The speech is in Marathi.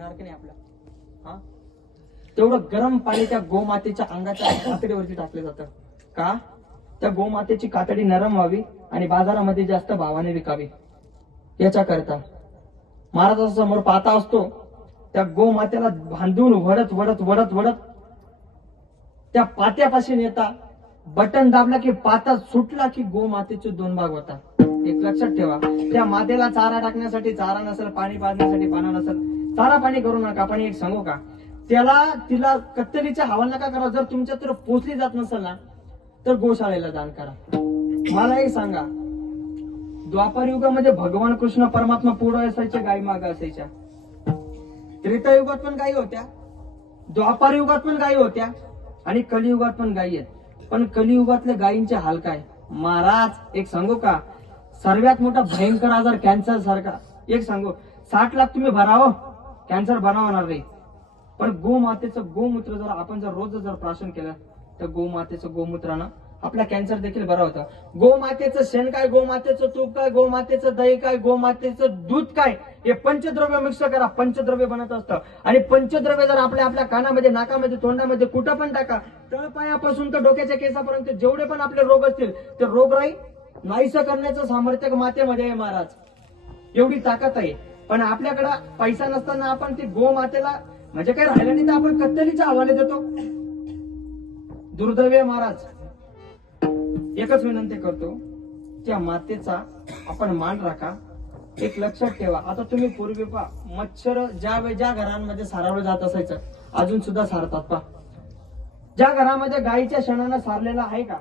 निघणार की नाही आपला? तेवढं गरम पाणी त्या गोमातेच्या अंगाच्या कातडीवरती टाकलं जातं का? त्या गोमातेची कातडी नरम व्हावी आणि बाजारामध्ये जास्त भावाने विकावी याच्या करता. महाराजांच्या समोर पाता असतो, त्या गोमातेला बांधून वडत वडत वडत वडत त्या पात्यापाशी नेता. बटन दाबला की पाता सुटला की गोमातेचे 2 भाग होता. एक लक्षात ठेवा, त्या मातेला चारा टाकण्यासाठी चारा नसेल, पाणी पाजण्यासाठी पाणी नसेल, चारा पाणी करू नका. पण एक सांगू का, तिला कत्तलीच्या हवाल नका करा. जर तुमच्या तर पोचली जात नसेल ना, तर गोशाळेला दान करा. मला एक सांगा, द्वापार युगामध्ये भगवान कृष्ण परमात्मा पुढे असायचे, गाई मागे असायच्या. त्रेतायुगात पण गायी होत्या, द्वापार युगात पण गायी होत्या आणि कलियुगात पण गायी आहेत. पण कलियुगातल्या गायींचे हाल काय महाराज? एक सांगू का, सर्वात मोठा भयंकर आजार कॅन्सर सारखा. एक सांगू, 60 लाख तुम्ही भरावं, कॅन्सर बनवणार नाही. पण गोमातेचं गोमूत्र जर आपण रोज प्राशन केलं तर गोमातेचं गोमूत्रानं आपला कॅन्सर देखील बरा होता. गोमातेचं शेण काय, गोमातेचं तूप काय, गोमातेचं दही काय, गोमातेचं दूध काय, हे पंचद्रव्य मिक्स करा, पंचद्रव्य बनत असतं. आणि पंचद्रव्य जर आपल्या कानामध्ये, नाकामध्ये, तोंडामध्ये कुठं पण टाका, तळपायापासून तर डोक्याच्या केसापर्यंत जेवढे पण आपले रोग असतील ते रोगराई नाहीसं करण्याचं सामर्थ्य मातेमध्ये आहे महाराज. एवढी ताकद आहे. पण आपल्याकडं पैसा नसताना आपण ती गोमातेला म्हणजे काही राहिलं नाही तर आपण कत्तलीच्या हवाले देतो. दुर्दैव महाराज. एकच विनंती करतो, त्या मातेचा आपण मान राखा. एक लक्षात ठेवा, आता तुम्ही पूर्वी पहा, मच्छर ज्या घरांमध्ये सारवलं जात असायचं, अजून सुद्धा सारतात पहा. ज्या घरामध्ये गायीच्या शेणानं सारलेला आहे का,